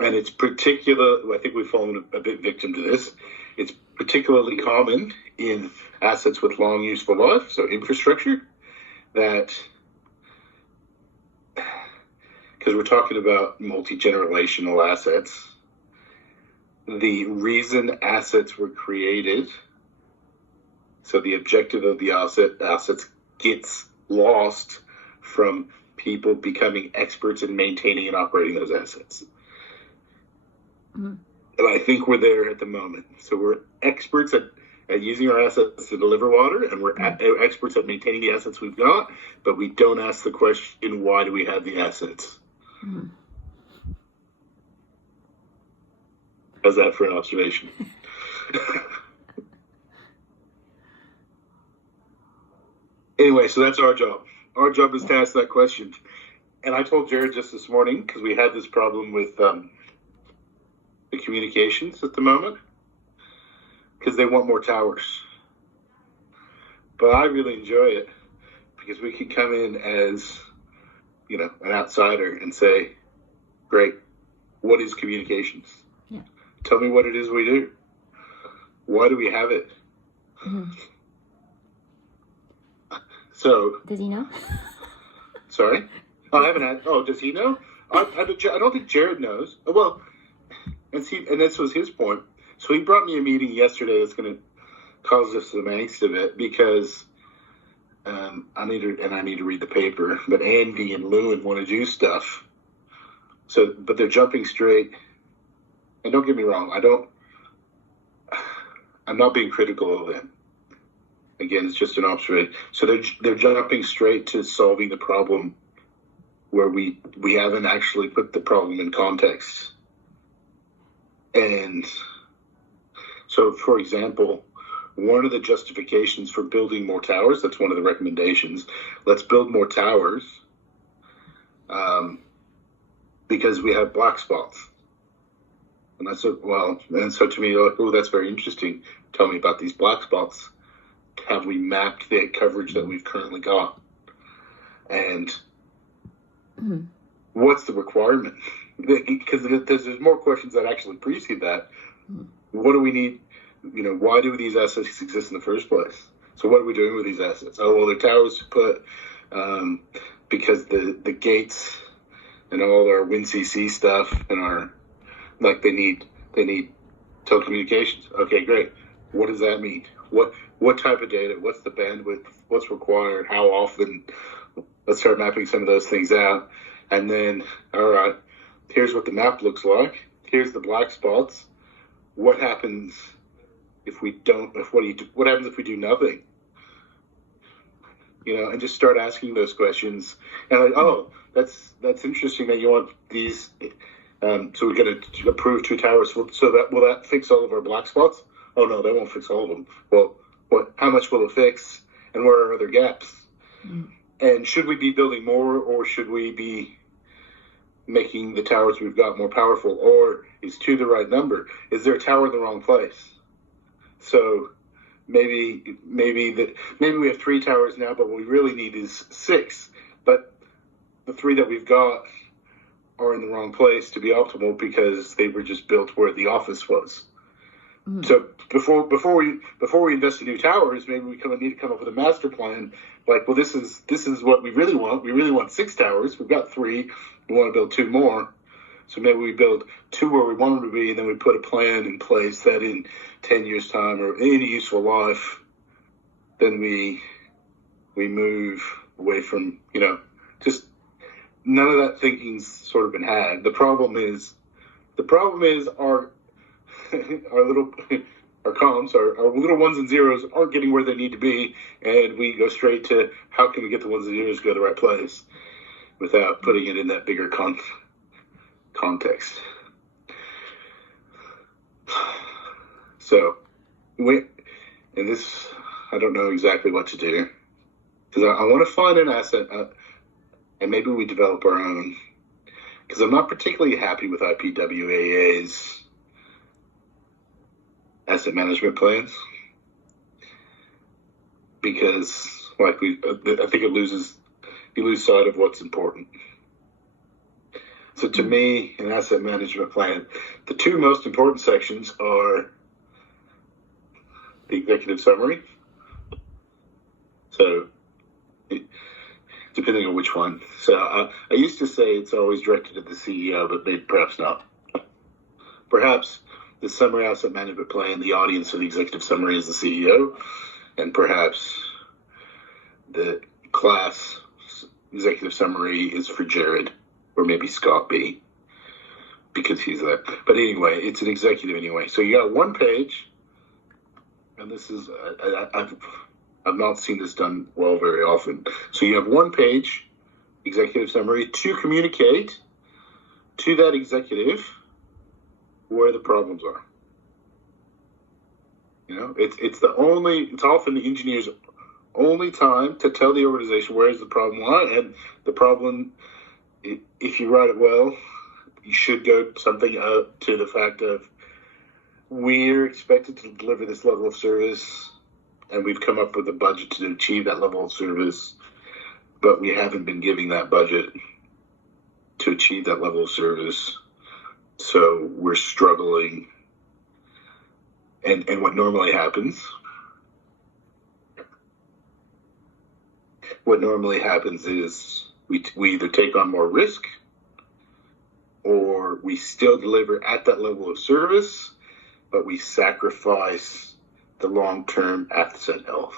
and it's I think we've fallen a bit victim to this. It's particularly common in assets with long useful life, so infrastructure, that, because we're talking about multi-generational assets, the reason assets were created, so the objective of the assets gets lost from people becoming experts in maintaining and operating those assets. Mm-hmm. And I think we're there at the moment. So we're experts at using our assets to deliver water, and we're experts at maintaining the assets we've got, but we don't ask the question, why do we have the assets? Mm-hmm. How's that for an observation? Anyway, so that's our job. Our job is to ask that question. And I told Jared just this morning, because we had this problem with the communications at the moment, because they want more towers. But I really enjoy it, because we can come in as, an outsider and say, great, what is communications? Yeah. Tell me what it is we do. Why do we have it? Mm-hmm. So, does he know? Sorry? I haven't had. Oh, does he know? I don't think Jared knows. Well, and this was his point. So he brought me a meeting yesterday that's going to cause us some angst of it, because I need to read the paper. But Andy and Lewin want to do stuff. So, but they're jumping straight. And don't get me wrong, I'm not being critical of them. Again, it's just an observation. So they're jumping straight to solving the problem where we haven't actually put the problem in context. And so, for example, one of the justifications for building more towers, that's one of the recommendations, let's build more towers because we have black spots. And I said, and so to me, like, oh, that's very interesting. Tell me about these black spots. Have we mapped the coverage that we've currently got? And what's the requirement? Because there's more questions that actually precede that. What do we need? Why do these assets exist in the first place? So what are we doing with these assets? Oh, well, they're towers to put because the gates and all our WinCC stuff and they need telecommunications. Okay, great. What does that mean? What type of data? What's the bandwidth? What's required? How often? Let's start mapping some of those things out. And then, all right, here's what the map looks like. Here's the black spots. What happens if we don't? What happens if we do nothing? And just start asking those questions. And that's interesting that you want these. So we're going to approve 2 towers. So will that fix all of our black spots? Oh no, that won't fix all of them. Well, how much will it fix? And where are other gaps? Mm. And should we be building more, or should we be making the towers we've got more powerful? Or is 2 the right number? Is there a tower in the wrong place? So maybe we have 3 towers now, but what we really need is 6. But the 3 that we've got are in the wrong place to be optimal because they were just built where the office was. Mm-hmm. So before we invest in new towers, maybe we need to come up with a master plan. Like, well, this is what we really want. We really want 6 towers. We've got 3. We want to build 2 more. So maybe we build 2 where we want them to be, and then we put a plan in place that in 10 years' time or any useful life, then we move away from, just none of that thinking's sort of been had. The problem is our our columns, our little ones and zeros aren't getting where they need to be, and we go straight to how can we get the ones and zeros to go to the right place without putting it in that bigger context. So, I don't know exactly what to do, because I want to find an asset, and maybe we develop our own, because I'm not particularly happy with IPWAA's asset management plans, because I think you lose sight of what's important. So to me, an asset management plan, the two most important sections are the executive summary. So depending on which one. So I used to say it's always directed at the CEO, but maybe perhaps not. Perhaps the summary asset management plan, the audience of the executive summary is the CEO, and perhaps the class executive summary is for Jared, or maybe Scott B, because he's there. But anyway, it's an executive anyway. So you got one page, and this is, I've not seen this done well very often. So you have one page, executive summary, to communicate to that executive where the problems are. You know, it's often the engineer's only time to tell the organization where is the problem lie, and the problem, if you write it well, you should go something up to the fact of we're expected to deliver this level of service, and we've come up with a budget to achieve that level of service, but we haven't been giving that budget to achieve that level of service, so we're struggling. And what normally happens is we either take on more risk, or we still deliver at that level of service, but we sacrifice the long-term asset health.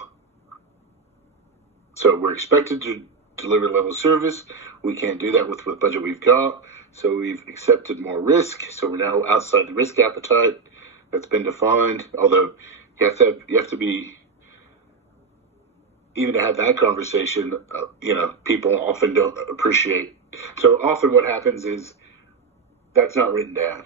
So we're expected to deliver level of service. We can't do that with the budget we've got. So we've accepted more risk. So we're now outside the risk appetite that's been defined. Although you have to be, even to have that conversation, people often don't appreciate. So often what happens is that's not written down.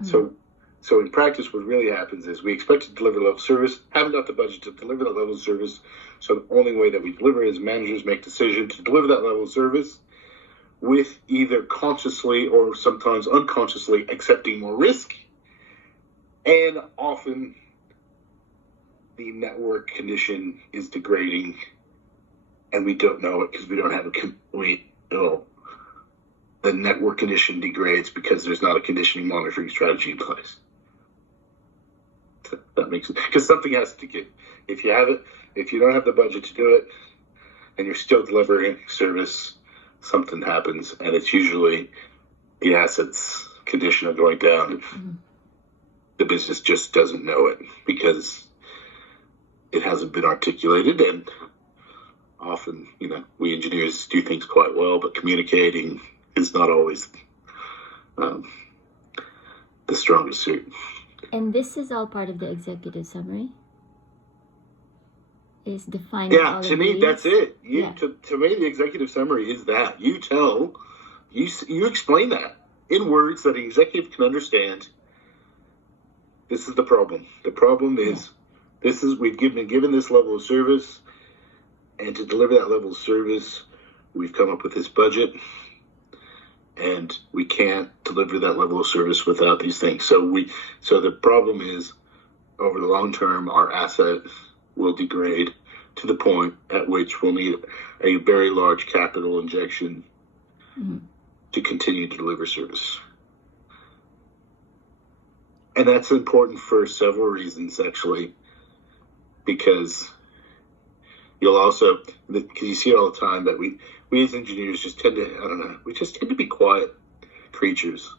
Mm-hmm. So in practice, what really happens is we expect to deliver level of service, haven't got the budget to deliver that level of service. So the only way that we deliver is managers make decisions to deliver that level of service with either consciously or sometimes unconsciously accepting more risk. And often the network condition is degrading, and we don't know it because we don't have the network condition degrades because there's not a conditioning monitoring strategy in place. That makes sense. Because something has to give. If you don't have the budget to do it, and you're still delivering service, something happens, and it's usually the assets condition are going down. Mm-hmm. The business just doesn't know it because it hasn't been articulated, and often, we engineers do things quite well, but communicating is not always the strongest suit. And this is all part of the executive summary? Is defining all of these? Yeah, to me, that's it. To me, the executive summary is that. You explain that in words that an executive can understand. This is the problem. The problem is, we've been given this level of service, and to deliver that level of service, we've come up with this budget, and we can't deliver that level of service without these things. So the problem is, over the long term, our asset will degrade to the point at which we'll need a very large capital injection to continue to deliver service. And that's important for several reasons, actually, because because you see it all the time, that we as engineers just tend to be quiet creatures,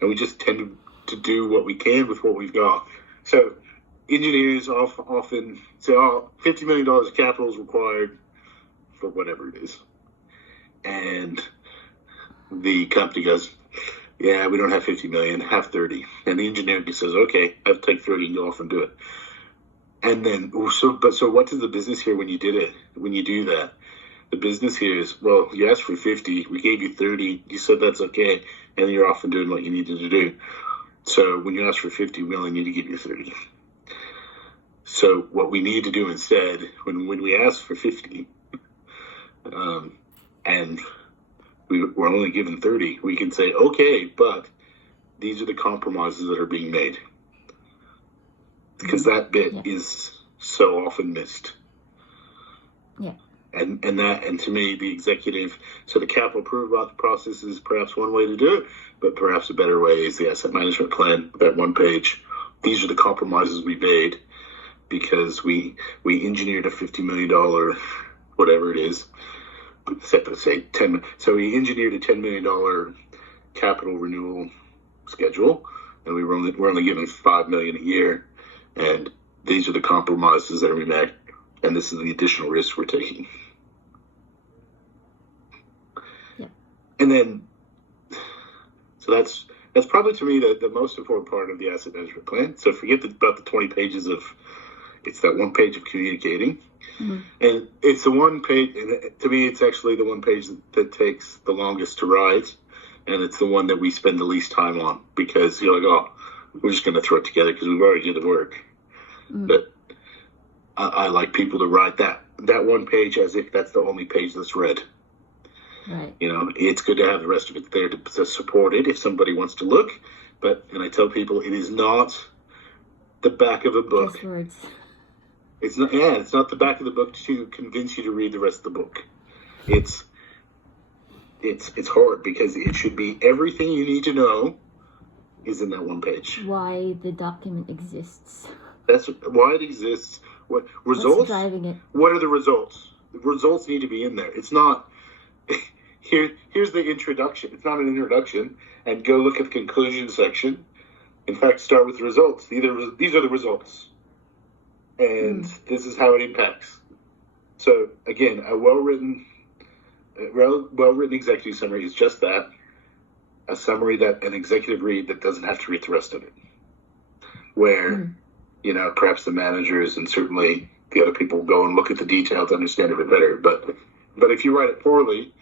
and we just tend to do what we can with what we've got. So engineers often say, $50 million of capital is required for whatever it is. And the company goes, yeah, we don't have 50 million, have 30. And the engineer says, okay, I'll take 30 and go off and do it. And then, so what does the business hear when you do that? The business here is, well, you asked for 50, we gave you 30, you said that's okay, and you're off and doing what you needed to do. So when you ask for 50, we only need to give you 30. So what we need to do instead, when we ask for 50, and we're only given 30, we can say, okay, but these are the compromises that are being made. Because that bit is so often missed. Yeah. And to me, the executive, so the capital approval process is perhaps one way to do it, but perhaps a better way is the asset management plan, that one page. These are the compromises we made because we engineered a $50 million, whatever it is, say 10. So we engineered a $10 million capital renewal schedule, and we're only giving $5 million a year, and these are the compromises that we made, and this is the additional risk we're taking. Yeah. And then, so that's probably to me the most important part of the asset management plan. So forget about the 20 pages of, it's that one page of communicating. Mm-hmm. And it's the one page, and to me, it's actually the one page that takes the longest to write. And it's the one that we spend the least time on because you're like, oh, we're just going to throw it together because we've already did the work. Mm-hmm. But I like people to write that one page as if that's the only page that's read. Right. You know, it's good to have the rest of it there to support it if somebody wants to look. And I tell people, it is not the back of a book. Just words. It's not the back of the book to convince you to read the rest of the book. It's hard because it should be everything you need to know is in that one page. Why the document exists. That's why it exists. What results? What's driving it? What are the results? The results need to be in there. It's not here's the introduction. It's not an introduction. And go look at the conclusion section. In fact, start with the results. These are the results. And this is how it impacts. So again, a well-written executive summary is just that, a summary that an executive read that doesn't have to read the rest of it. Where, you know, perhaps the managers and certainly the other people go and look at the detail to understand it a bit better. But if you write it poorly,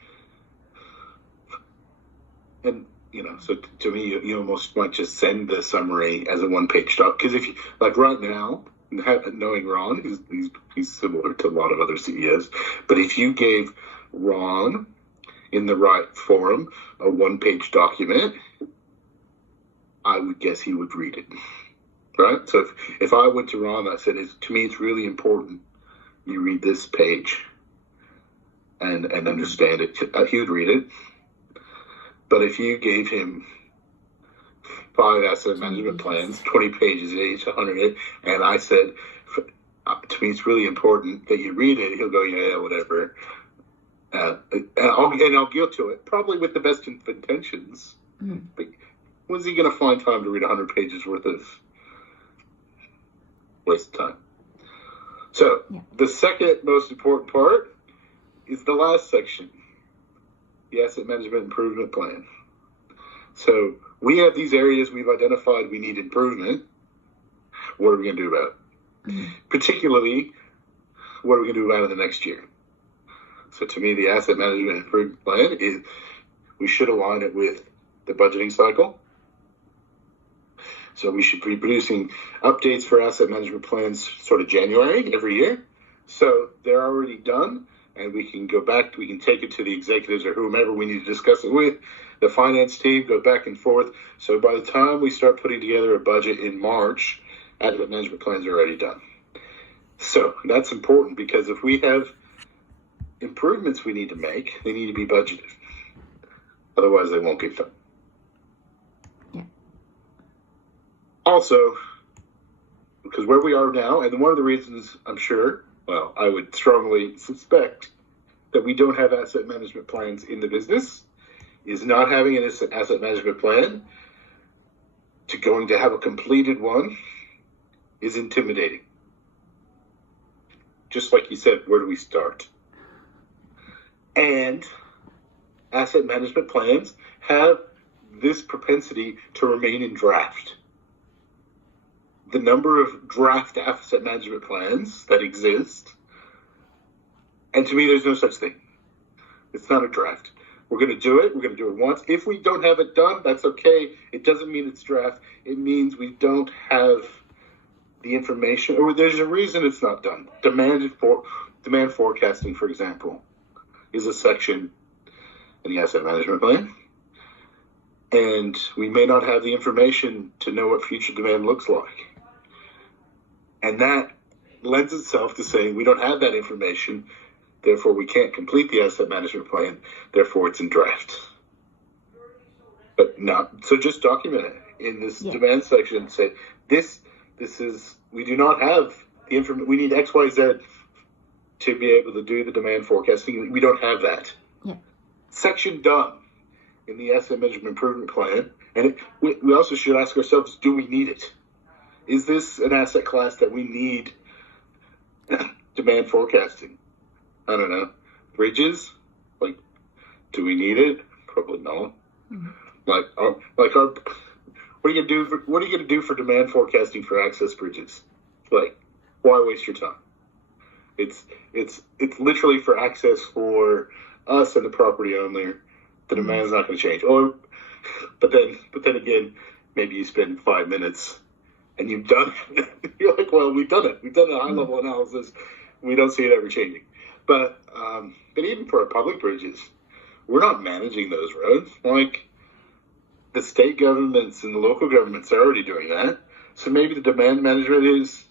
and, you know, so to me, you almost might just send the summary as a one-page doc. Because if you, like right now, knowing Ron, he's similar to a lot of other CEOs, but if you gave Ron in the right forum a one-page document, I would guess he would read it, right? So if I went to Ron, I said, to me, it's really important you read this page and understand it. He would read it. But if you gave him 5 asset management plans, 20 pages each, 100, and I said, to me, it's really important that you read it, he'll go, yeah, whatever. And I'll get to it, probably with the best intentions. But when's he going to find time to read 100 pages worth of waste of time? So the second most important part is the last section, the asset management improvement plan. So we have these areas we've identified we need improvement. What are we going to do about it? Particularly, what are we going to do about it the next year? So to me, the asset management improvement plan is, we should align it with the budgeting cycle. So we should be producing updates for asset management plans sort of January every year. So they're already done, and we can go back, we can take it to the executives or whomever we need to discuss it with, the finance team, go back and forth. So by the time we start putting together a budget in March, asset management plans are already done. So that's important because if we have improvements we need to make, they need to be budgeted. Otherwise, they won't get done. Yeah. Also, because where we are now, and one of the reasons I'm sure, well, I would strongly suspect that we don't have asset management plans in the business is not having an asset management plan to going to have a completed one is intimidating. Just like you said, where do we start? And asset management plans have this propensity to remain in draft. The number of draft asset management plans that exist, and to me, there's no such thing. It's not a draft. We're going to do it. We're going to do it once. If we don't have it done, that's okay. It doesn't mean it's draft. It means we don't have the information, or there's a reason it's not done. Demand forecasting, for example, is a section in the asset management plan. And we may not have the information to know what future demand looks like. And that lends itself to saying we don't have that information. Therefore, we can't complete the asset management plan. Therefore, it's in draft. But not so. Just document it in this demand section. Say this is, we do not have the information. We need X, Y, Z to be able to do the demand forecasting. We don't have that. Yeah. Section done in the asset management improvement plan. And we also should ask ourselves, do we need it? Is this an asset class that we need demand forecasting? I don't know. Bridges? Like, do we need it? Probably not. Mm-hmm. What are you gonna do for demand forecasting for access bridges? Like, why waste your time? It's literally for access for us and the property owner. The demand's not going to change. But then again, maybe you spend 5 minutes and you've done it. You're like, well, we've done it. We've done a high level analysis. We don't see it ever changing. But even for our public bridges, we're not managing those roads. Like, the state governments and the local governments are already doing that. So maybe the demand management is,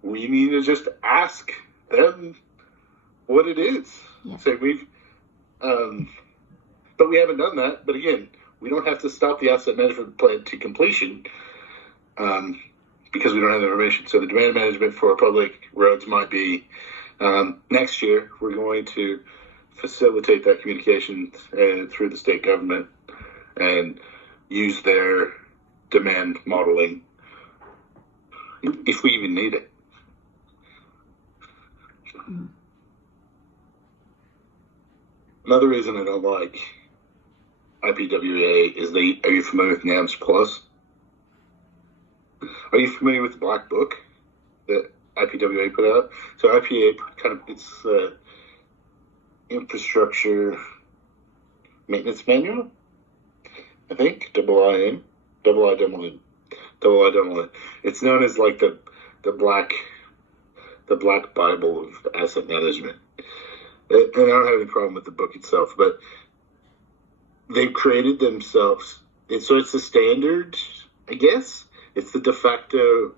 we need to just ask them what it is. Yeah. Say but we haven't done that. But again, we don't have to stop the asset management plan to completion because we don't have the information. So the demand management for public roads might be next year. We're going to facilitate that communication through the state government and use their demand modeling if we even need it. Another reason I don't like IPWA is are you familiar with NAMS Plus? Are you familiar with the Black Book that IPWA put out? So IPA it's infrastructure maintenance manual, I think, IIN. It's known as like the Black Bible of asset management. And I don't have any problem with the book itself, but they've created themselves. So it's the standard, I guess. It's the de facto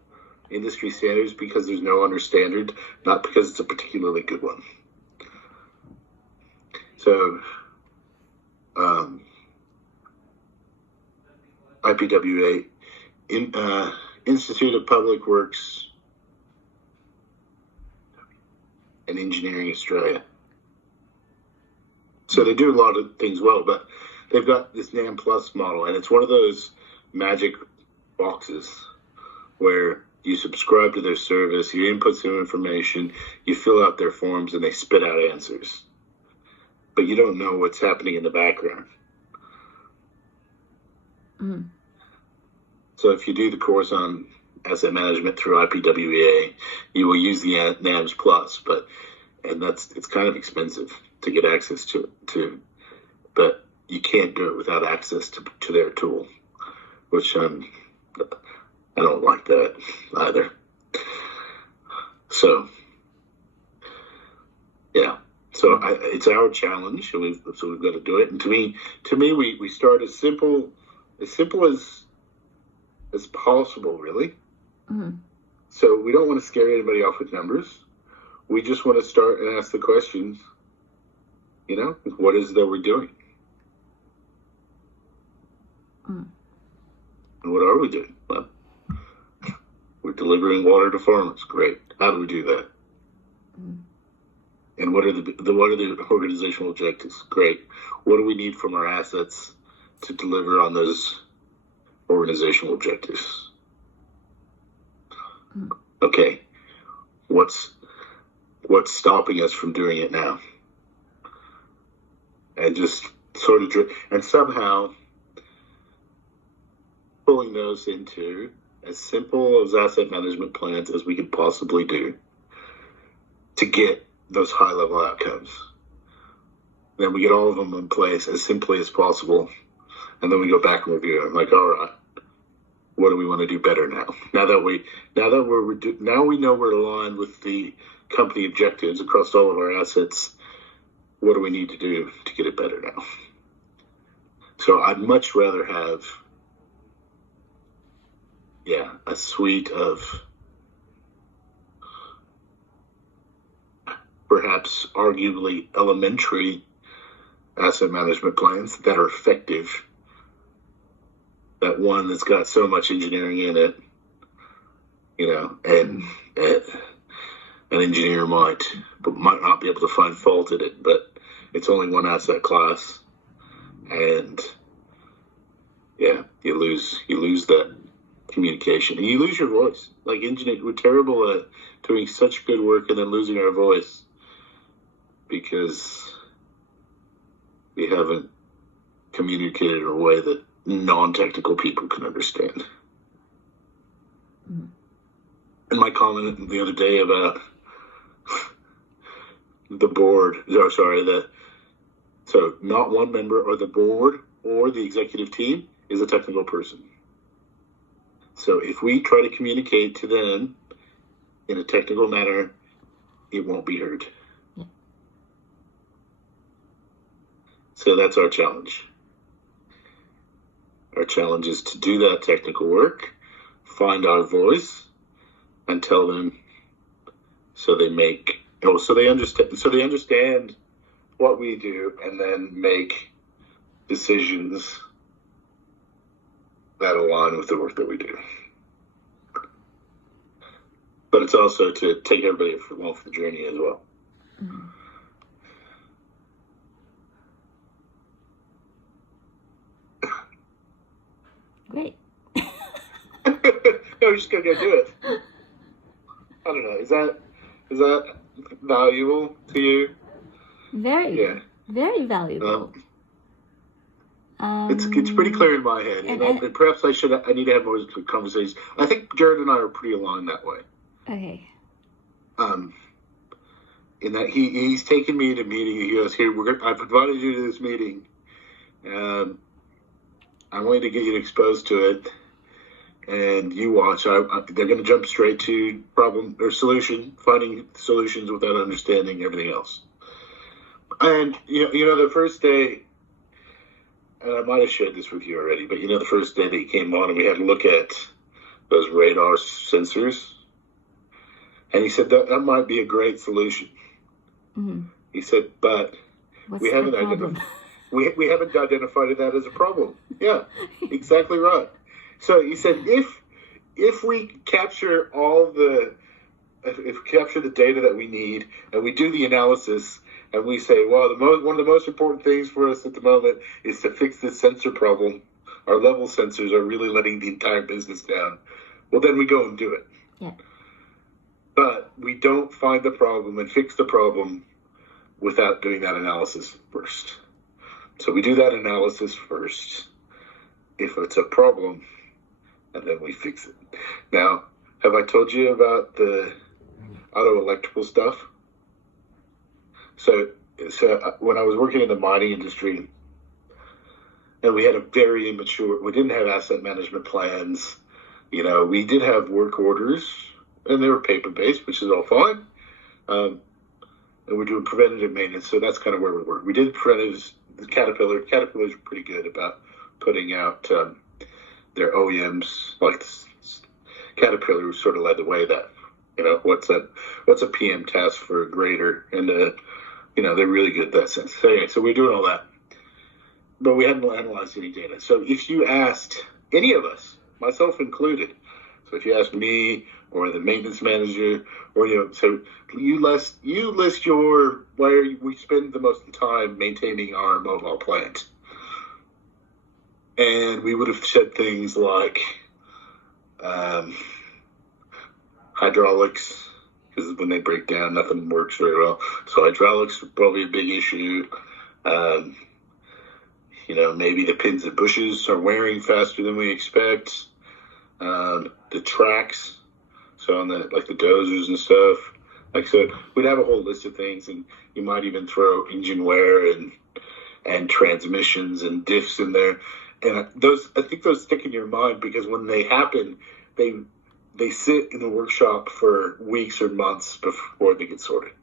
industry standards because there's no other standard, not because it's a particularly good one. So, IPWA, Institute of Public Works and Engineering Australia. So they do a lot of things well, but they've got this NAM Plus model, and it's one of those magic boxes where you subscribe to their service, you input some information, you fill out their forms, and they spit out answers. But you don't know what's happening in the background. Mm. So if you do the course on asset management through IPWA, you will use the NAMS Plus, and it's kind of expensive to get access to, but you can't do it without access to their tool, which I don't like that either. So, yeah. So it's our challenge, and we've got to do it. And to me, we start as simple as possible, really. Mm-hmm. So we don't want to scare anybody off with numbers. We just want to start and ask the questions. What is it that we're doing? Mm. And what are we doing? Well, we're delivering water to farmers. Great. How do we do that? Mm. And what are the organizational objectives? Great. What do we need from our assets to deliver on those organizational objectives? Mm. Okay. What's stopping us from doing it now? And just sort of, and somehow pulling those into as simple as asset management plans as we could possibly do to get those high level outcomes. Then we get all of them in place as simply as possible. And then we go back and review it. I'm like, all right, what do we want to do better now? Now we know we're aligned with the company objectives across all of our assets. What do we need to do to get it better now? So I'd much rather have, a suite of perhaps arguably elementary asset management plans that are effective. That one that's got so much engineering in it, and an engineer might not be able to find fault in it, but it's only one asset class, and you lose that communication, and you lose your voice. Like engineers, we're terrible at doing such good work and then losing our voice because we haven't communicated in a way that non-technical people can understand. And my comment the other day about the board, so not one member or the board or the executive team is a technical person. So if we try to communicate to them in a technical manner, it won't be heard. Yeah. So that's our challenge. Our challenge is to do that technical work, find our voice, and tell them so they understand what we do, and then make decisions that align with the work that we do. But it's also to take everybody along for the journey as well. Mm-hmm. Great. No, we're just gonna go do it. I don't know. Is that valuable to you? Very valuable. It's pretty clear in my head, and perhaps I need to have more conversations. I think Jared and I are pretty aligned that way. Okay. In that he's taken me to a meeting. He goes, "Here, I've invited you to this meeting. I want to get you exposed to it, and you watch. They're going to jump straight to problem or solution, finding solutions without understanding everything else." And the first day, and I might have shared this with you already, but the first day that he came on and we had to look at those radar sensors, and he said that might be a great solution. Mm-hmm. He said, but we haven't identified. We haven't identified that as a problem. Yeah, exactly right. So he said, if we capture if we capture the data that we need and we do the analysis and we say, well, one of the most important things for us at the moment is to fix this sensor problem. Our level sensors are really letting the entire business down. Well, then we go and do it. Yeah. But we don't find the problem and fix the problem without doing that analysis first. So we do that analysis first, if it's a problem, and then we fix it. Now, have I told you about the auto electrical stuff? So when I was working in the mining industry, and we had a very immature, we didn't have asset management plans. We did have work orders, and they were paper-based, which is all fine. And we're doing preventative maintenance, so that's kind of where we were. We did preventative. Caterpillars were pretty good about putting out their OEMs. Like Caterpillar sort of led the way that what's a PM task for a grader, and they're really good at that sense. So anyway, so we're doing all that, but we hadn't analyzed any data. So if you asked any of us, myself included, so if you asked me or the maintenance manager, or so you list where we spend the most time maintaining our mobile plant, and we would have said things like hydraulics, because when they break down, nothing works very well. So hydraulics are probably a big issue. Maybe the pins and bushes are wearing faster than we expect. The tracks. So on the dozers and stuff, so we'd have a whole list of things, and you might even throw engine wear and transmissions and diffs in there, and I think those stick in your mind because when they happen, they sit in the workshop for weeks or months before they get sorted.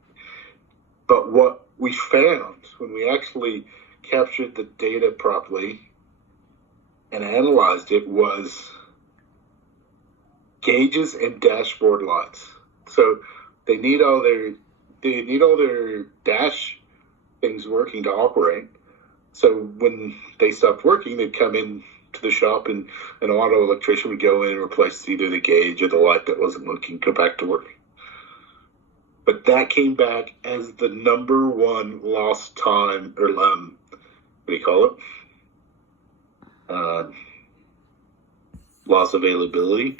But what we found when we actually captured the data properly and analyzed it was gauges and dashboard lights. So they need all their they need all their dash things working to operate. So when they stopped working, they'd come in to the shop, and an auto electrician would go in and replace either the gauge or the light that wasn't working, go back to work. But that came back as the number one lost time, or what do you call it? Loss availability.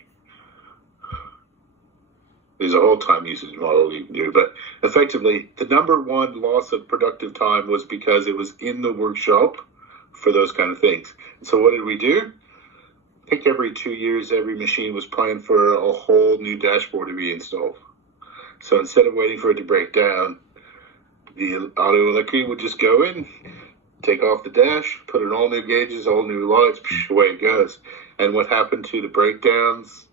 There's a whole time usage model you can do, but effectively, the number one loss of productive time was because it was in the workshop for those kind of things. So what did we do? I think every 2 years, every machine was planned for a whole new dashboard to be installed. So instead of waiting for it to break down, the auto electrician would just go in, take off the dash, put in all new gauges, all new lights, away it goes. And what happened to the breakdowns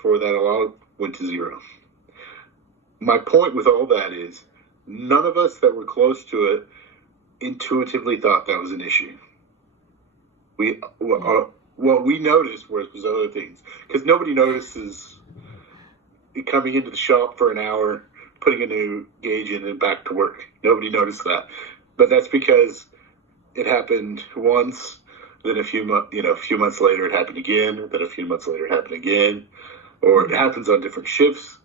for that auto went to zero. My point with all that is none of us that were close to it intuitively thought that was an issue. What we noticed was other things, because nobody notices coming into the shop for an hour, putting a new gauge in and back to work. Nobody noticed that, but that's because it happened once. Then a few months later, it happened again. Then a few months later, it happened again, or it happens on different shifts.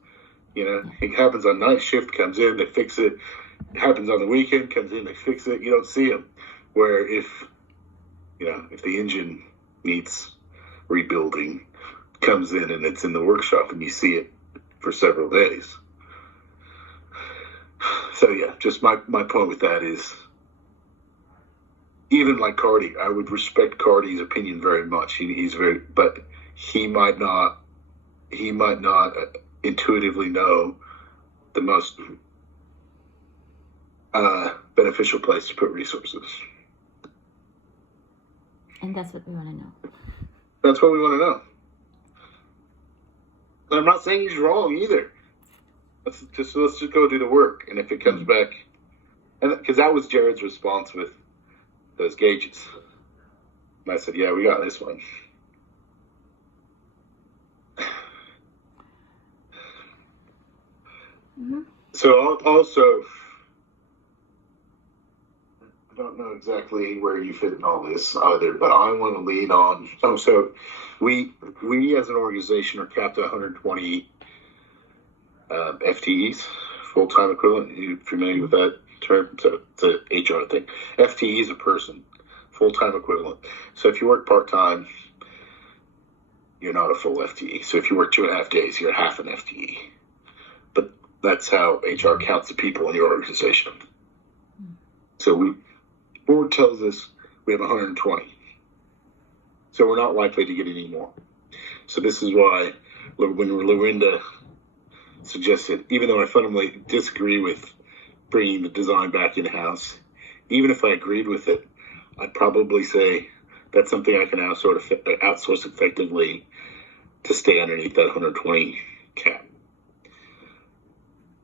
It happens on night shift. Comes in, they fix it. It happens on the weekend. Comes in, they fix it. You don't see them. Where if the engine needs rebuilding, comes in and it's in the workshop and you see it for several days. So yeah, just my point with that is, even like Cardi, I would respect Cardi's opinion very much. But he might not intuitively know the most beneficial place to put resources. And that's what we want to know. That's what we want to know. I'm not saying he's wrong either. Let's just go do the work, and if it comes back, and because that was Jared's response with those gauges, and I said, "Yeah, we got this one." Mm-hmm. So also, I don't know exactly where you fit in all this either, but I want to lead on. So we as an organization are capped at 120 FTEs, full-time equivalent. Are you familiar with that term? It's an HR thing. FTE is a person, full-time equivalent. So if you work part-time, you're not a full FTE. So if you work 2.5 days, you're half an FTE. But that's how HR counts the people in your organization. So board tells us we have 120. So we're not likely to get any more. So this is why when Lorinda suggested, even though I fundamentally disagree with bringing the design back in-house, even if I agreed with it, I'd probably say that's something I can outsource effectively to stay underneath that 120 cap.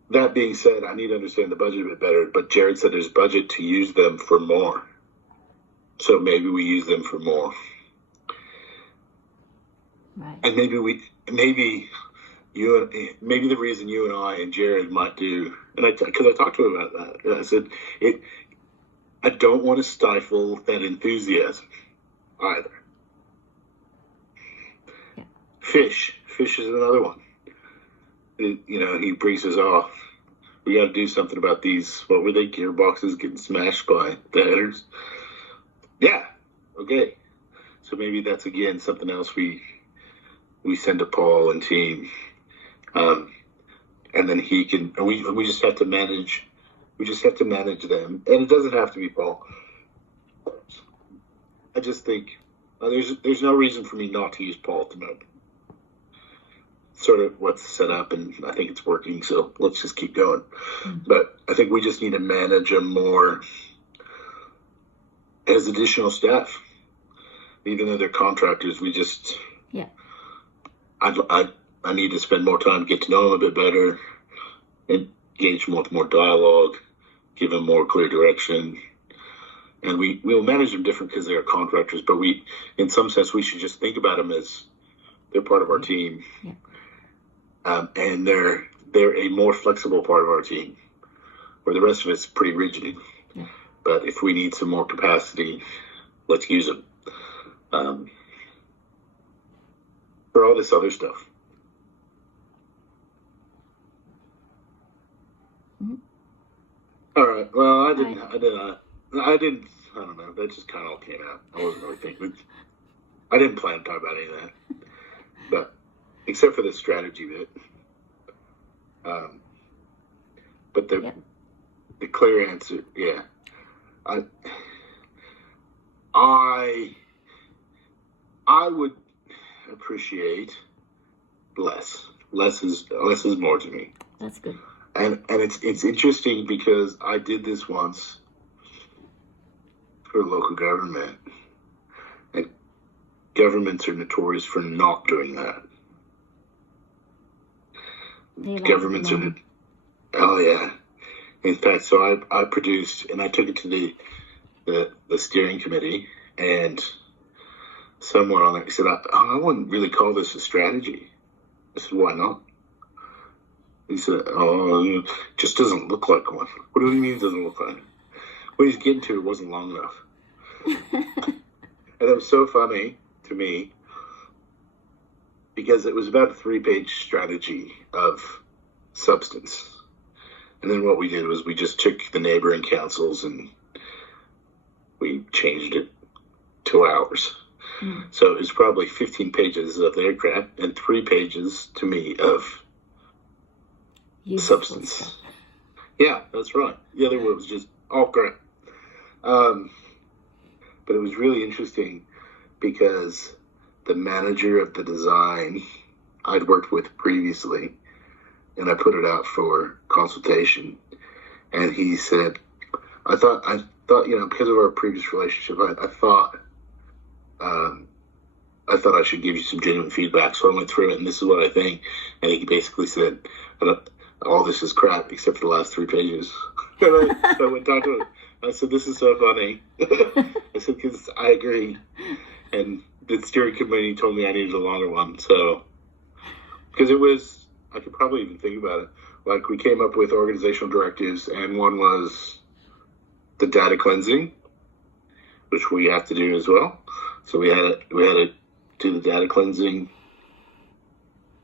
That being said, I need to understand the budget a bit better, but Jared said there's budget to use them for more. So maybe we use them for more. Right. And maybe the reason you and I and Jared might do, and because I talked to him about that, I said, I don't want to stifle that enthusiasm either. Yeah. Fish is another one. He brings us off. We got to do something about these, what were they, gearboxes getting smashed by the headers? Yeah, okay. So maybe that's, again, something else we send to Paul and team. And then he can, we just have to manage them. And it doesn't have to be Paul. I just think there's no reason for me not to use Paul at the moment. Sort of what's set up, and I think it's working, so let's just keep going. Mm-hmm. But I think we just need to manage them more as additional staff. Even though they're contractors, I need to spend more time, get to know them a bit better, engage with more dialogue, give them more clear direction. And we'll manage them different because they are contractors, but in some sense, we should just think about them as they're part of our team. Yeah. And they're a more flexible part of our team. where the rest of it's pretty rigid. Yeah. But if we need some more capacity, let's use them for all this other stuff. Mm-hmm. All right. Well, I don't know. That just kind of all came out. I wasn't really thinking. I didn't plan to talk about any of that, but except for the strategy bit. But the clear answer, yeah. I would appreciate less. Less is more to me. That's good. And it's interesting because I did this once for local government, and governments are notorious for not doing that. Governments are, oh yeah. In fact, so I produced, and I took it to the steering committee, and someone on it said, I wouldn't really call this a strategy. I said, why not? He said, oh, it just doesn't look like one. What do you mean it doesn't look like it? What he's getting to, it wasn't long enough. And it was so funny to me because it was about a 3-page strategy of substance. And then what we did was we just took the neighboring councils and we changed it to ours. Mm. So it was probably 15 pages of their crap and 3 pages to me of substance. Yeah, that's right. The other one was just all crap. But it was really interesting because the manager of the design I'd worked with previously, and I put it out for consultation, and he said, I thought, because of our previous relationship, I thought I should give you some genuine feedback. So I went through it, and this is what I think. And he basically said, all this is crap except for the last 3 pages. So I went down to it. I said, this is so funny. I said, because I agree. And the steering committee told me I needed a longer one. So, because it was, I could probably even think about it. Like, we came up with organizational directives, and one was the data cleansing, which we have to do as well. So we had to do the data cleansing.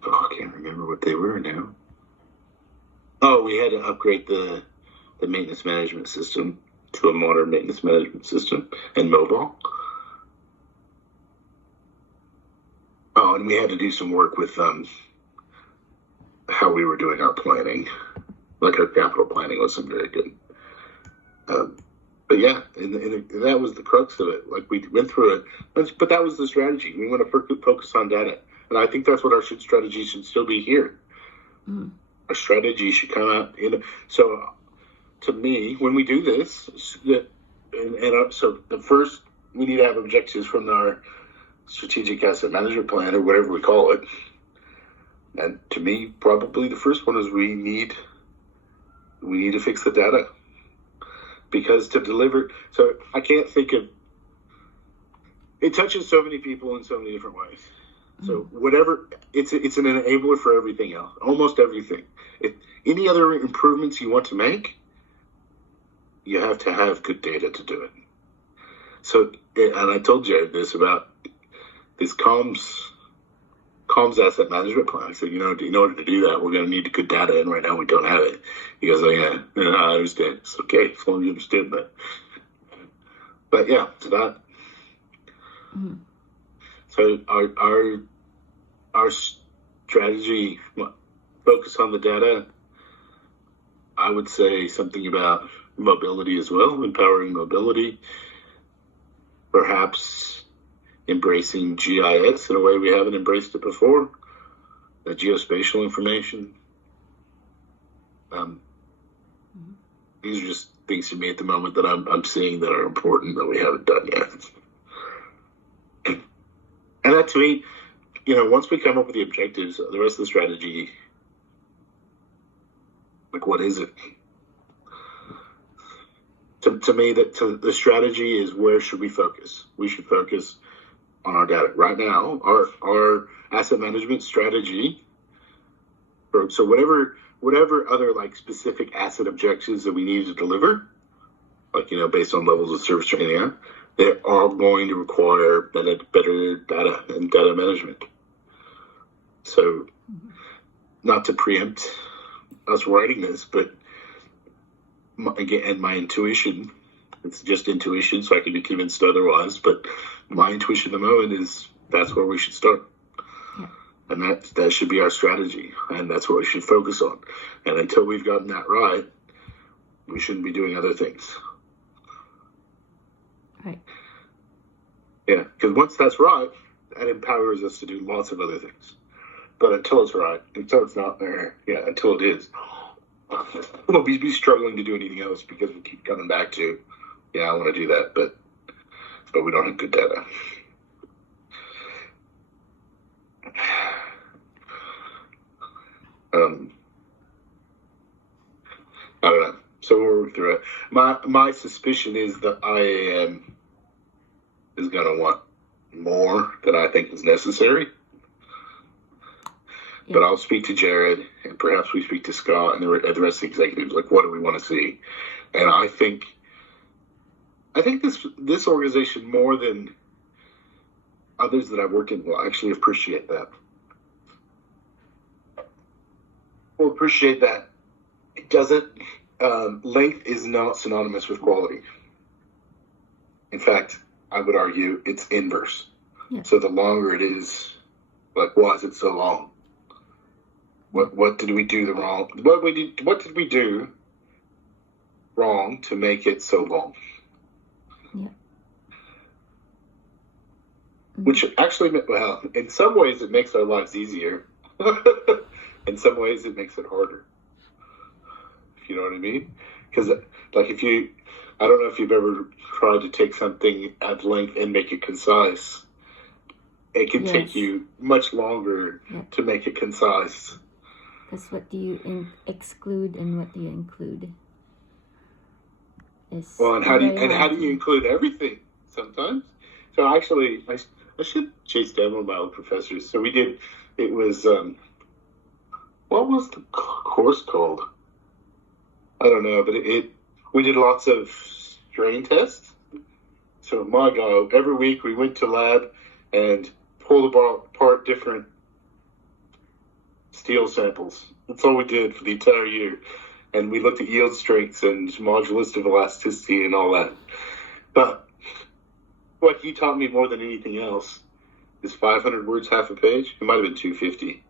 Oh, I can't remember what they were now. Oh, we had to upgrade the maintenance management system to a modern maintenance management system and mobile. Oh, and we had to do some work with how we were doing our planning. Like, our capital planning wasn't very good. But yeah, and that was the crux of it. Like, we went through it, but that was the strategy. We want to focus on data. And I think that's what our strategy should still be here. Mm. Our strategy should come out so to me, when we do this, so the first, we need to have objectives from our strategic asset management plan, or whatever we call it. And to me, probably the first one is we need to fix the data, because to deliver, so I can't think of, it touches so many people in so many different ways. So whatever, it's an enabler for everything else, almost everything. If any other improvements you want to make, you have to have good data to do it. So, and I told Jared this about this comms asset management plan. I said, in order to do that, we're going to need good data, and right now we don't have it. He goes, oh yeah, I understand. It's okay, as long as you understand that. But yeah, so that. Mm-hmm. So our strategy, focus on the data. I would say something about mobility as well, empowering mobility. Perhaps embracing GIS in a way we haven't embraced it before. The geospatial information. These are just things to me at the moment that I'm seeing that are important that we haven't done yet. And that, to me, once we come up with the objectives, the rest of the strategy, like, what is it? To me, the strategy is, where should we focus? We should focus on our data. Right now, our asset management strategy, so whatever whatever other like specific asset objectives that we need to deliver, like, based on levels of service training, they are going to require better data and data management. So, not to preempt us writing this, but my intuition, it's just intuition, so I can be convinced otherwise, but my intuition at the moment is that's where we should start. Yeah. And that should be our strategy, and that's what we should focus on. And until we've gotten that right, we shouldn't be doing other things. Right. Yeah, because once that's right, that empowers us to do lots of other things. But until it's right, until it's not there, until it is, we'll be struggling to do anything else because we keep coming back to, I want to do that, but we don't have good data. I don't know. So we'll work through it. My suspicion is that IAM is going to want more than I think is necessary. Yeah. But I'll speak to Jared, and perhaps we speak to Scott and the rest of the executives. Like, what do we want to see? And I think this organization, more than others that I've worked in, will actually appreciate that. Will appreciate that it doesn't. Length is not synonymous with quality. In fact, I would argue it's inverse. Yeah. So the longer it is, like, why is it so long? What did we do wrong? What did we do wrong to make it so long? Yeah. Mm-hmm. Which actually, well, in some ways it makes our lives easier. In some ways it makes it harder. If you know what I mean? Because, like, I don't know if you've ever tried to take something at length and make it concise. It can take you much longer to make it concise. Because what do you exclude and what do you include? And how do you include everything sometimes? So actually, I should chase down one of my old professors. So it was, what was the course called? I don't know, but we did lots of strain tests. So my God, every week we went to lab and pulled apart different steel samples. That's all we did for the entire year. And we looked at yield strengths and modulistic elasticity and all that. But what he taught me more than anything else is 500 words, half a page. It might have been 250.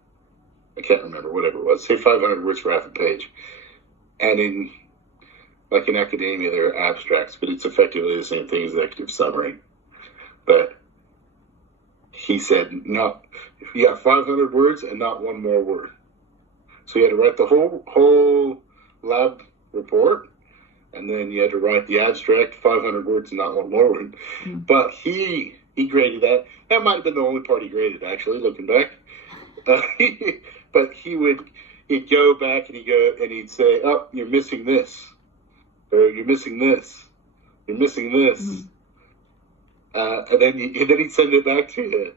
I can't remember, whatever it was. Say 500 words for half a page. And in academia, there are abstracts, but it's effectively the same thing as executive summary. But he said, you got 500 words and not one more word. So you had to write the whole lab report, and then you had to write the abstract, 500 words and not one more word. Mm-hmm. But he graded that. That might have been the only part he graded, actually, looking back. But he'd go back and he'd say, "Oh, you're missing this, or you're missing this, you're missing this," mm-hmm. And then he'd send it back to you.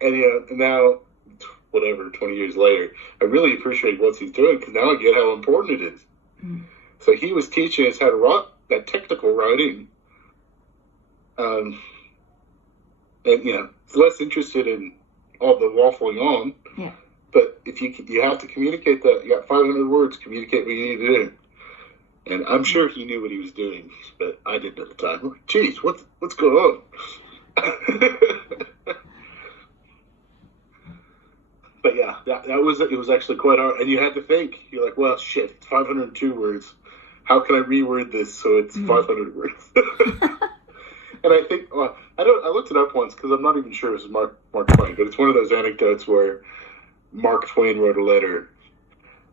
And now, whatever, 20 years later, I really appreciate what he's doing because now I get how important it is. Mm-hmm. So he was teaching us how to write that technical writing, and it's less interested in all the waffling on. Yeah. But if you have to communicate that, you got 500 words, communicate what you need to do. And I'm sure he knew what he was doing, but I didn't at the time. I'm like, geez, what's going on? But yeah, it was actually quite hard. And you had to think, you're like, well, shit, it's 502 words. How can I reword this so it's 500 words? And I think, I looked it up once because I'm not even sure it was Mark Twain, but it's one of those anecdotes where Mark Twain wrote a letter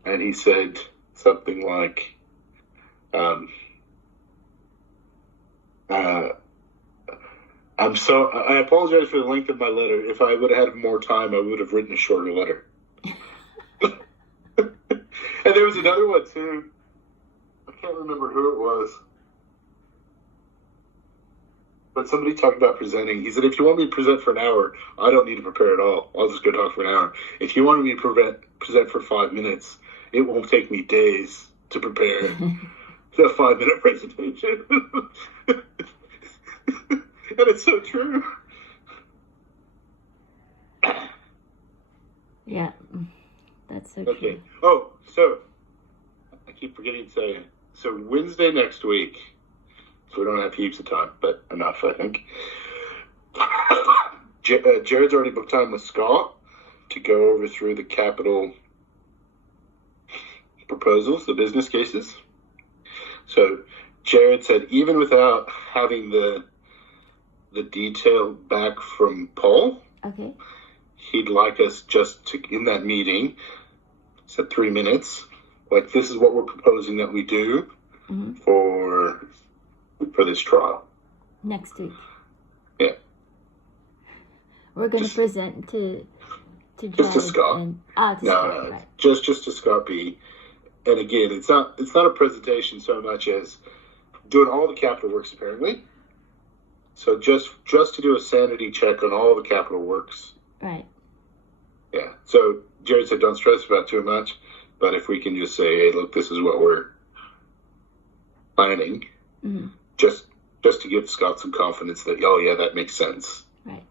and he said something like, I apologize for the length of my letter. If I would have had more time, I would have written a shorter letter. And there was another one too. I can't remember who it was. But somebody talked about presenting. He said, if you want me to present for an hour, I don't need to prepare at all. I'll just go talk for an hour. If you want me to present for 5 minutes it won't take me days to prepare a 5-minute presentation. And it's so true. Yeah, that's so Okay. true. Oh, so I keep forgetting to say, so Wednesday next week, so we don't have heaps of time, but enough, I think. Jared's already booked time with Scott to go over through the capital proposals, the business cases. So Jared said even without having the detail back from Paul, Okay. he'd like us just to, in that meeting, said 3 minutes, like this is what we're proposing that we do for this trial. Next week. Yeah. We're going to present to Jared. Just to Scott. Scott, right. Just to Scott B. And again, it's not a presentation so much as doing all the capital works apparently. So just to do a sanity check on all the capital works. Right. Yeah. So Jared said don't stress about too much, but if we can just say, hey, look, this is what we're planning, just to give Scott some confidence that, oh yeah, that makes sense. Right.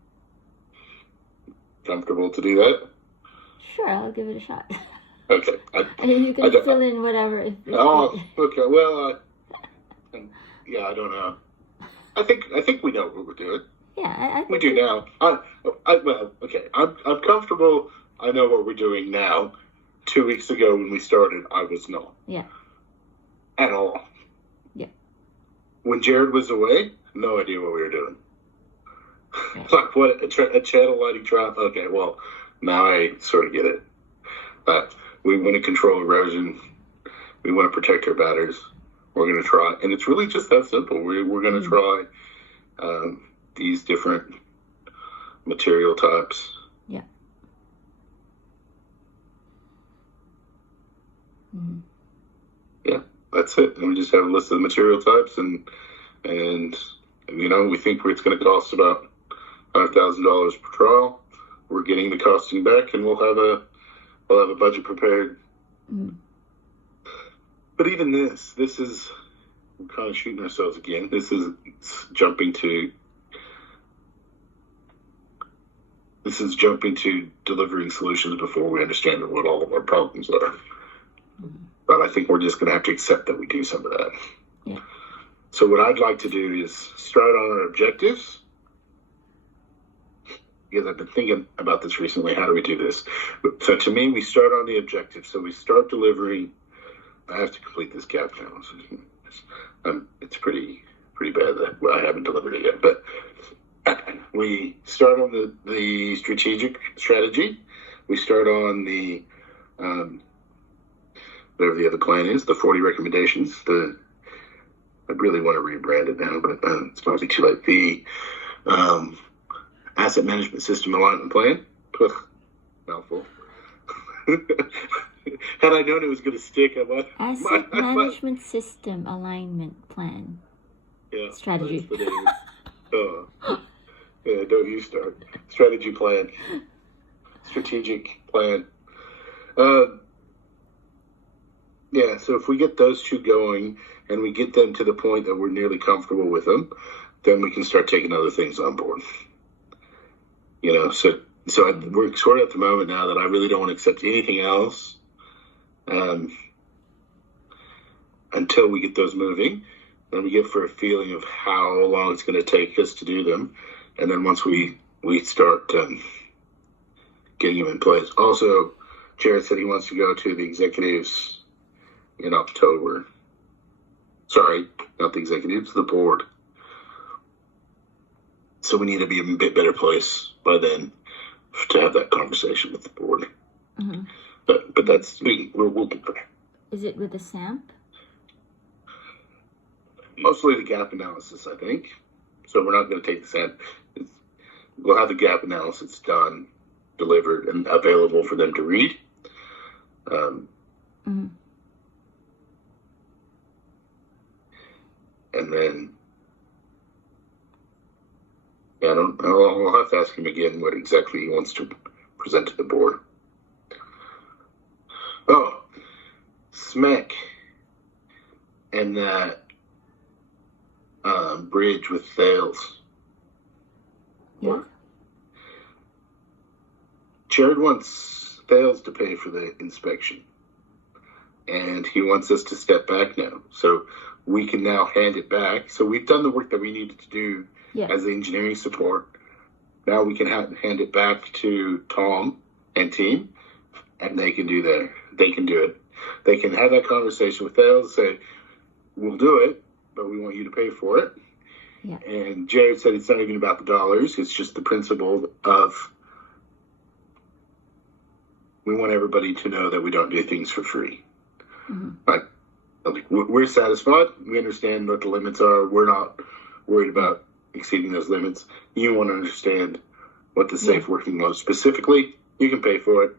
Comfortable to do that? Sure, I'll give it a shot. Okay. You can fill in whatever. If okay. Well, yeah, I don't know. I think we know what we're doing. Yeah, I we do now. Well, okay. I'm comfortable. I know what we're doing now. 2 weeks ago when we started, I was not. Yeah. At all. Yeah. When Jared was away, no idea what we were doing. Right. Like what a channel lighting trial. Okay, well, now I sort of get it. But we want to control erosion. We want to protect our batters. We're going to try, and it's really just that simple. We're going to try these different material types. Yeah. Yeah, that's it. And we just have a list of the material types, and you know, we think it's going to cost about $5,000 per trial. We're getting the costing back, and we'll have a budget prepared. But even this is, we're kind of shooting ourselves again. This is jumping to delivering solutions before we understand what all of our problems are. But I think we're just going to have to accept that we do some of that. Yeah. So what I'd like to do is start on our objectives. Because I've been thinking about this recently. How do we do this? So to me, we start on the objective. So we start delivering. I have to complete this gap analysis. It's pretty bad that I haven't delivered it yet. But we start on the strategic strategy. We start on the whatever the other plan is, the 40 recommendations. I really want to rebrand it now, but it's probably too late. The asset management system alignment plan. Ugh, mouthful. Had I known it was going to stick, I might. Asset management system alignment plan. Yeah. Strategy. Yeah, don't you start. Strategy plan. Strategic plan. Yeah, so if we get those two going and we get them to the point that we're nearly comfortable with them, then we can start taking other things on board. You know, so we're sort of at the moment now that I really don't want to accept anything else until we get those moving. Then we get for a feeling of how long it's going to take us to do them. And then once we start getting them in place. Also, Jared said he wants to go to the executives in October. Sorry, not the executives, the board. So we need to be in a bit better place by then to have that conversation with the board. Mm-hmm. But that's we'll get there. Is it with the Samp? Mostly the gap analysis, I think. So we're not going to take the Samp. We'll have the gap analysis done, delivered, and available for them to read. And then, I'll have to ask him again what exactly he wants to present to the board. Oh, SMEC and that bridge with Thales. Yeah. Jared wants Thales to pay for the inspection, and he wants us to step back now. So we can now hand it back. So we've done the work that we needed to do as the engineering support. Now we can hand it back to Tom and team, and they can do it. They can have that conversation with Thales, say, we'll do it, but we want you to pay for it. Yeah. And Jared said it's not even about the dollars. It's just the principle of we want everybody to know that we don't do things for free. Mm-hmm. Like, we're satisfied. We understand what the limits are. We're not worried about exceeding those limits. You want to understand what the safe working mode specifically. You can pay for it.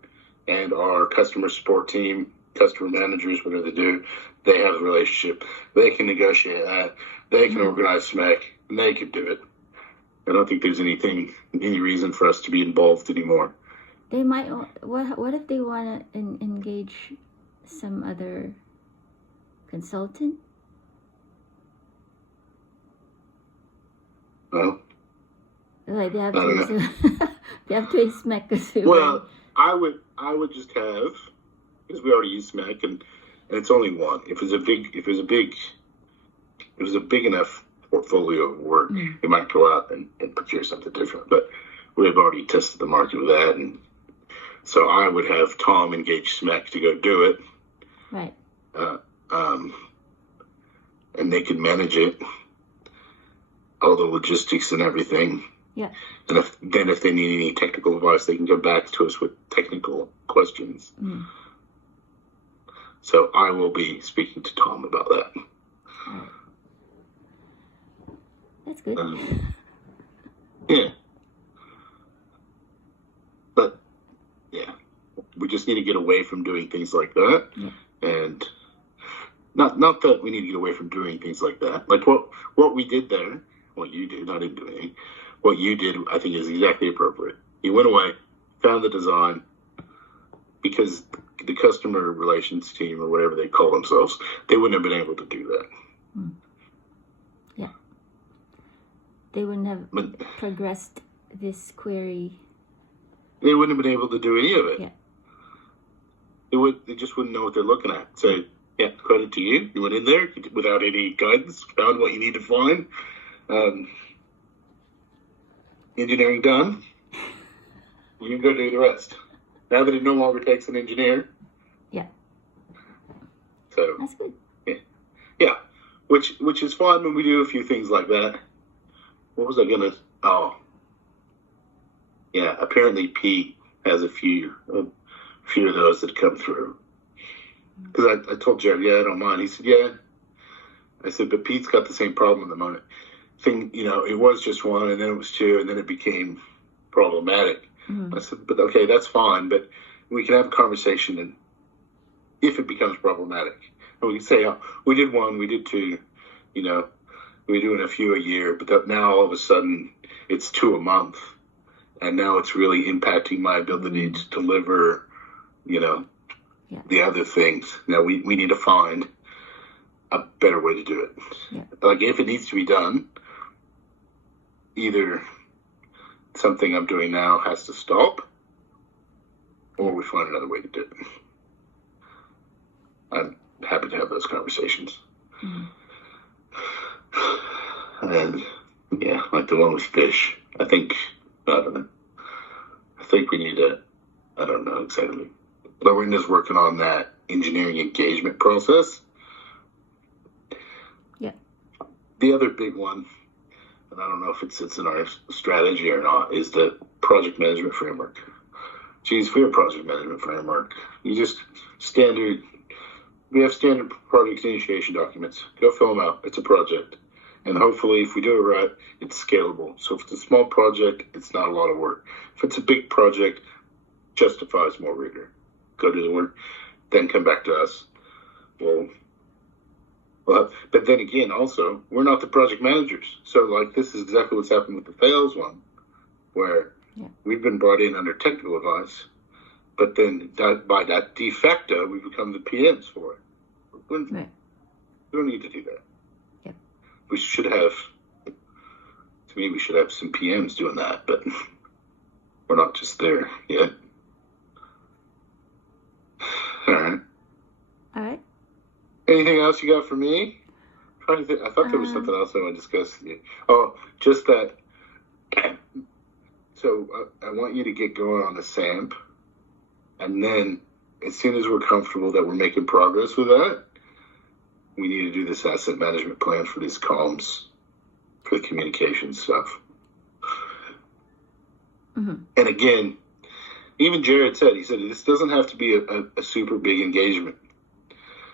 And our customer support team, customer managers, whatever they do, they have a relationship. They can negotiate that. They can organize SMEC, and they can do it. I don't think there's any reason for us to be involved anymore. They might. What if they want to engage some other consultant? Well, like they have to. They have to use SMEC. Well, I would just have, because we already use SMEC, and it's only one. If it was a big enough portfolio of work, it might go out and procure something different. But we've already tested the market with that, and so I would have Tom engage SMEC to go do it. Right. And they could manage it, all the logistics and everything. Yeah. And if they need any technical advice, they can come back to us with technical questions. Mm. So I will be speaking to Tom about that. Right. That's good. Yeah. But, yeah, we just need to get away from doing things like that. Yeah. And not that we need to get away from doing things like that. Like what we did there, what you did, I didn't do anything. What you did, I think, is exactly appropriate. You went away, found the design, because the customer relations team, or whatever they call themselves, they wouldn't have been able to do that. Mm. Yeah. They wouldn't have progressed this query. They wouldn't have been able to do any of it. Yeah. They just wouldn't know what they're looking at. So, yeah, credit to you. You went in there without any guidance, found what you need to find. Engineering done. You can go do the rest. Now that it no longer takes an engineer. Yeah. So that's good. Yeah. Which is fun when we do a few things like that. What was I gonna? Oh. Yeah. Apparently Pete has a few of those that come through. Because I told Jared, I don't mind. He said, yeah. I said, but Pete's got the same problem at the moment. It was just one, and then it was two, and then it became problematic. I said, but okay, that's fine, but we can have a conversation, and if it becomes problematic, and we can say, oh, we did one, we did two, we're doing a few a year, but now all of a sudden it's 2 a month, and now it's really impacting my ability to deliver, the other things. Now we need to find a better way to do it. Yeah. Like if it needs to be done, either something I'm doing now has to stop, or we find another way to do it. I'm happy to have those conversations. Mm-hmm. And yeah, like the one with fish, I think we need to, I don't know exactly. Lorinda's working on that engineering engagement process. Yeah. The other big one, and I don't know if it sits in our strategy or not, is the project management framework. Geez, we have a project management framework. We have standard project initiation documents. Go fill them out. It's a project. And hopefully, if we do it right, it's scalable. So if it's a small project, it's not a lot of work. If it's a big project, justifies more rigor. Go do the work, then come back to us. Well, but then again, also, we're not the project managers. So, this is exactly what's happened with the Thales one, where we've been brought in under technical advice, But then by that de facto, we become the PMs for it. Right. We don't need to do that. Yep. We should have, to me, we should have some PMs doing that, but we're not just there yet. All right. All right. Anything else you got for me? I'm trying to think. I thought there was something else I want to discuss. Oh, just that. So I want you to get going on the Samp, and then as soon as we're comfortable that we're making progress with that, we need to do this asset management plan for these comms, for the communication stuff. Mm-hmm. And again, even Jared said, he said, this doesn't have to be a super big engagement.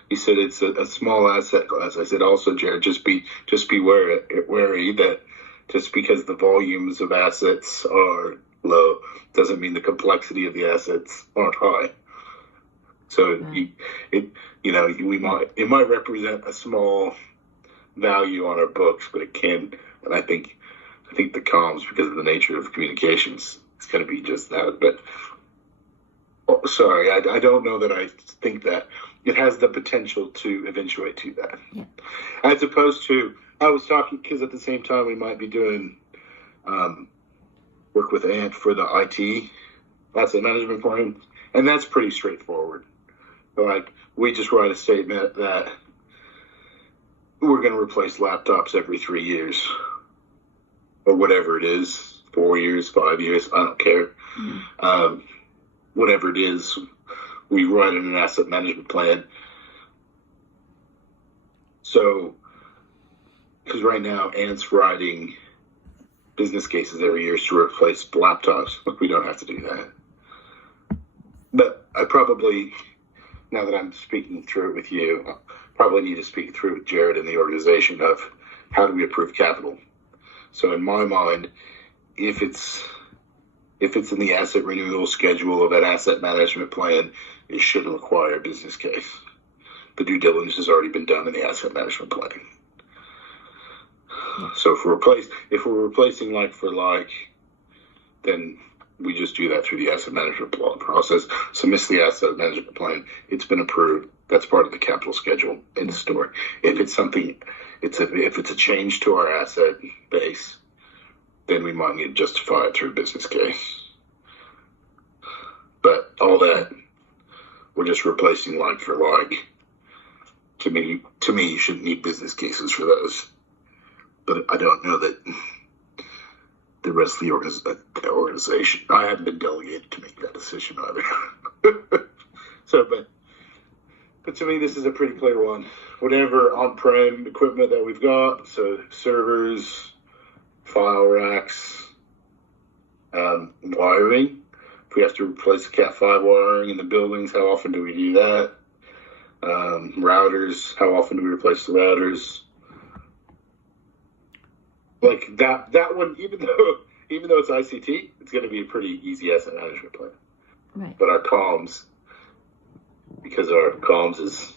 He said it's a small asset class. I said also, Jared, just be wary that just because the volumes of assets are low doesn't mean the complexity of the assets aren't high. So it might represent a small value on our books, but it can. And I think the comms, because of the nature of communications, it's going to be just that. But sorry, I don't know that I think that it has the potential to eventuate to that. Yeah. As opposed to, I was talking because at the same time we might be doing work with Ant for the IT asset management plan, and that's pretty straightforward. Like, we just write a statement that we're going to replace laptops every 3 years or whatever it is, 4 years, 5 years, I don't care. Mm-hmm. Whatever it is, we write in an asset management plan. So, because right now Ant's writing business cases every year to replace laptops. Look, we don't have to do that. But I probably, now that I'm speaking through it with you, I probably need to speak through with Jared and the organization of how do we approve capital. So in my mind, if it's in the asset renewal schedule of that asset management plan, it should require a business case. The due diligence has already been done in the asset management plan. So if we're replacing like for like, then we just do that through the asset management plan process. Submits the asset management plan. It's been approved. That's part of the capital schedule in the store. If it's something, if it's a change to our asset base, then we might need to justify it through a business case. But all that, we're just replacing like for like. To me, you shouldn't need business cases for those. But I don't know that the rest of the organization, I haven't been delegated to make that decision either. So, but to me, this is a pretty clear one. Whatever on-prem equipment that we've got, so servers, file racks, wiring. If we have to replace the Cat5 wiring in the buildings, how often do we do that? Routers, how often do we replace the routers? Like that one, even though it's ICT, it's going to be a pretty easy asset management plan. Right. But our comms, because our comms is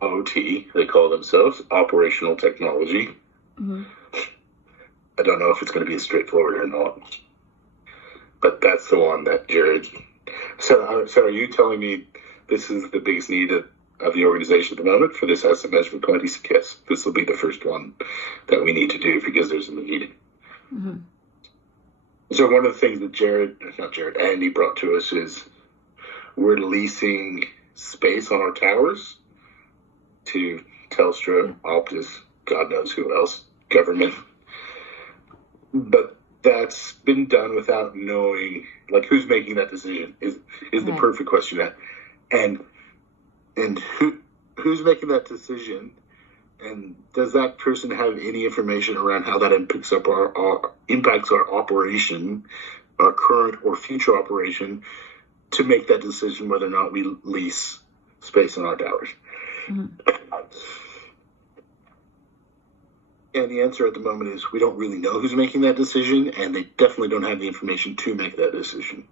OT, they call themselves operational technology. Mm-hmm. I don't know if it's going to be as straightforward or not. But that's the one that Jared. So are you telling me this is the biggest need of the organization at the moment for this asset management plan? He said, yes, this will be the first one that we need to do because there's a need. Mm-hmm. So one of the things that Andy brought to us is we're leasing space on our towers to Telstra, Optus, God knows who else, government. But that's been done without knowing, like, who's making that decision is the perfect question. And who's making that decision? And does that person have any information around how that impacts our operation, our current or future operation, to make that decision whether or not we lease space on our towers? Mm-hmm. And the answer at the moment is we don't really know who's making that decision, and they definitely don't have the information to make that decision.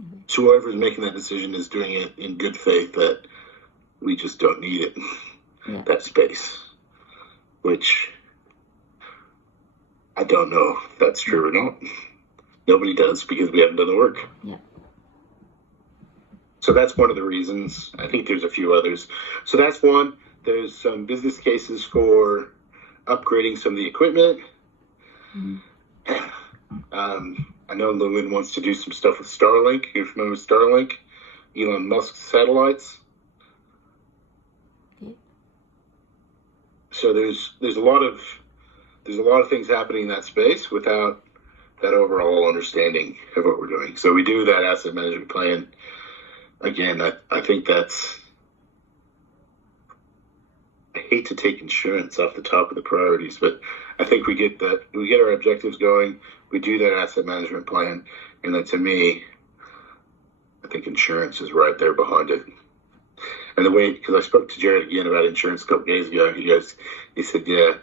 Mm-hmm. So whoever's making that decision is doing it in good faith that we just don't need it, that space, which I don't know if that's true or not. Nobody does because we haven't done the work. Yeah. So that's one of the reasons. I think there's a few others. So that's one. There's some business cases for upgrading some of the equipment. I know Lumen wants to do some stuff with Starlink. You're familiar with Starlink? Elon Musk's satellites. Yeah. So there's a lot of things happening in that space without that overall understanding of what we're doing. So we do that asset management plan. Again, I think that's, I hate to take insurance off the top of the priorities, but I think we get our objectives going, we do that asset management plan, and then to me, I think insurance is right there behind it. And the way, because I spoke to Jared again about insurance a couple days ago, he said, yeah,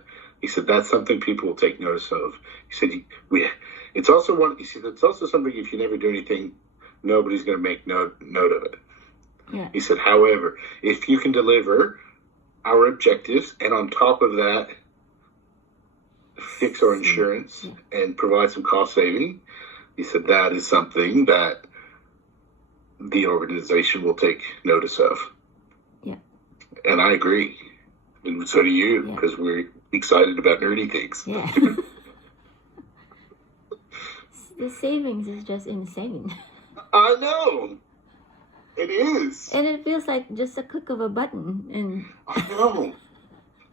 he said, that's something people will take notice of. He said, it's also something, if you never do anything, nobody's going to make note of it. Yeah. He said, however, if you can deliver our objectives and on top of that, fix our insurance and provide some cost saving, he said, that is something that the organization will take notice of. Yeah. And I agree. And so do you, because we're excited about nerdy things. Yeah. The savings is just insane. I know. It is. And it feels like just a click of a button. And I know.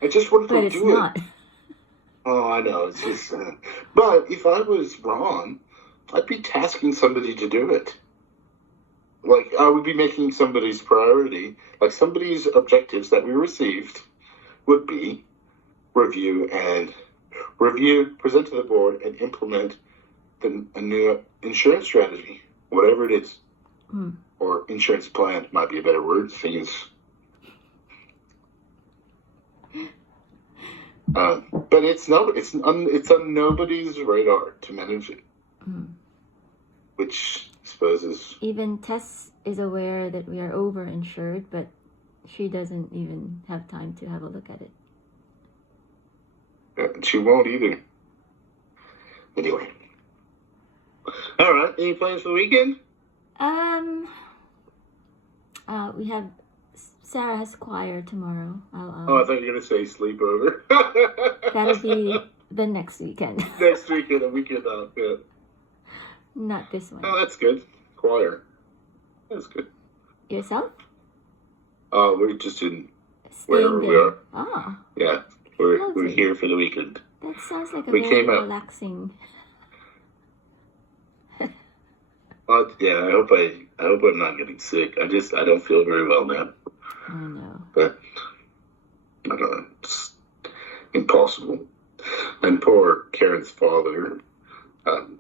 I just want to do it. But it's not. Oh, I know. It's just... but if I was Ron, I'd be tasking somebody to do it. Like, I would be making somebody's priority, like somebody's objectives that we received would be review, present to the board, and implement a new insurance strategy, whatever it is. Or insurance plan might be a better word, seeing as... but it's on nobody's radar to manage it, which I suppose is... Even Tess is aware that we are overinsured, but she doesn't even have time to have a look at it. She won't either. Anyway. All right. Any plans for the weekend? We have... Sarah has choir tomorrow. I thought you were going to say sleepover. That'll be the next weekend. Next weekend, a weekend off, yeah. Not this one. Oh, that's good. Choir. That's good. Yourself? We're just in wherever we are. Oh. Yeah, we're here for the weekend. That sounds like a very relaxing... Yeah, I hope I'm not getting sick. I don't feel very well now. I know. But I don't know. It's impossible. And poor Karen's father,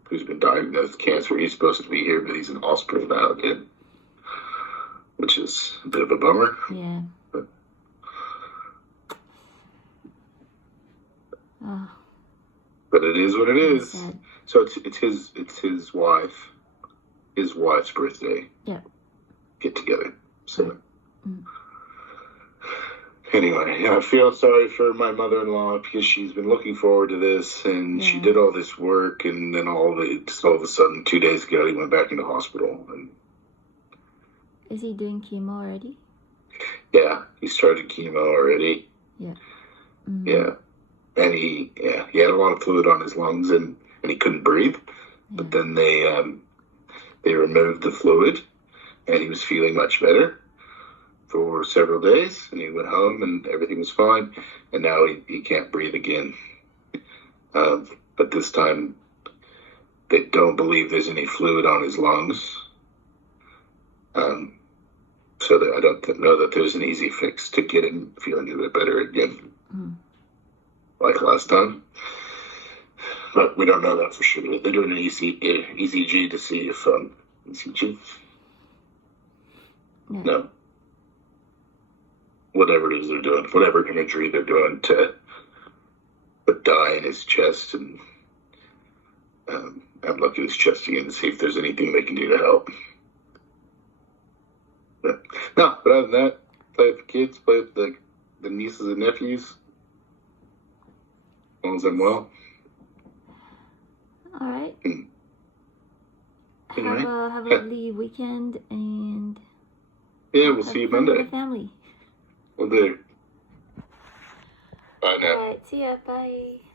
who's been diagnosed with cancer, he's supposed to be here, but he's in hospital now again, which is a bit of a bummer. Yeah. But it is what it is. Sad. So it's his wife's birthday. Yeah. Get together. So. Anyway, I feel sorry for my mother-in-law because she's been looking forward to this, and she did all this work, and then all of a sudden, 2 days ago, he went back into hospital. And is he doing chemo already? Yeah, he started chemo already. Yeah. Yeah, and he had a lot of fluid on his lungs, and he couldn't breathe. But then they removed the fluid, and he was feeling much better for several days, and he went home and everything was fine, and now he can't breathe again. But this time they don't believe there's any fluid on his lungs, so that I don't know that there's an easy fix to get him feeling a bit better again, like last time. But we don't know that for sure. They're doing an ECG to see if ECG. No. Whatever it is they're doing, whatever imagery they're doing to put dye in his chest and have a look at his chest again to see if there's anything they can do to help. But other than that, play with the kids, play with the nieces and nephews. As long as I'm well. All right. have a lovely weekend, and yeah, we'll see you fun with Monday. the family. We'll do. Bye now. All right, see ya. Bye.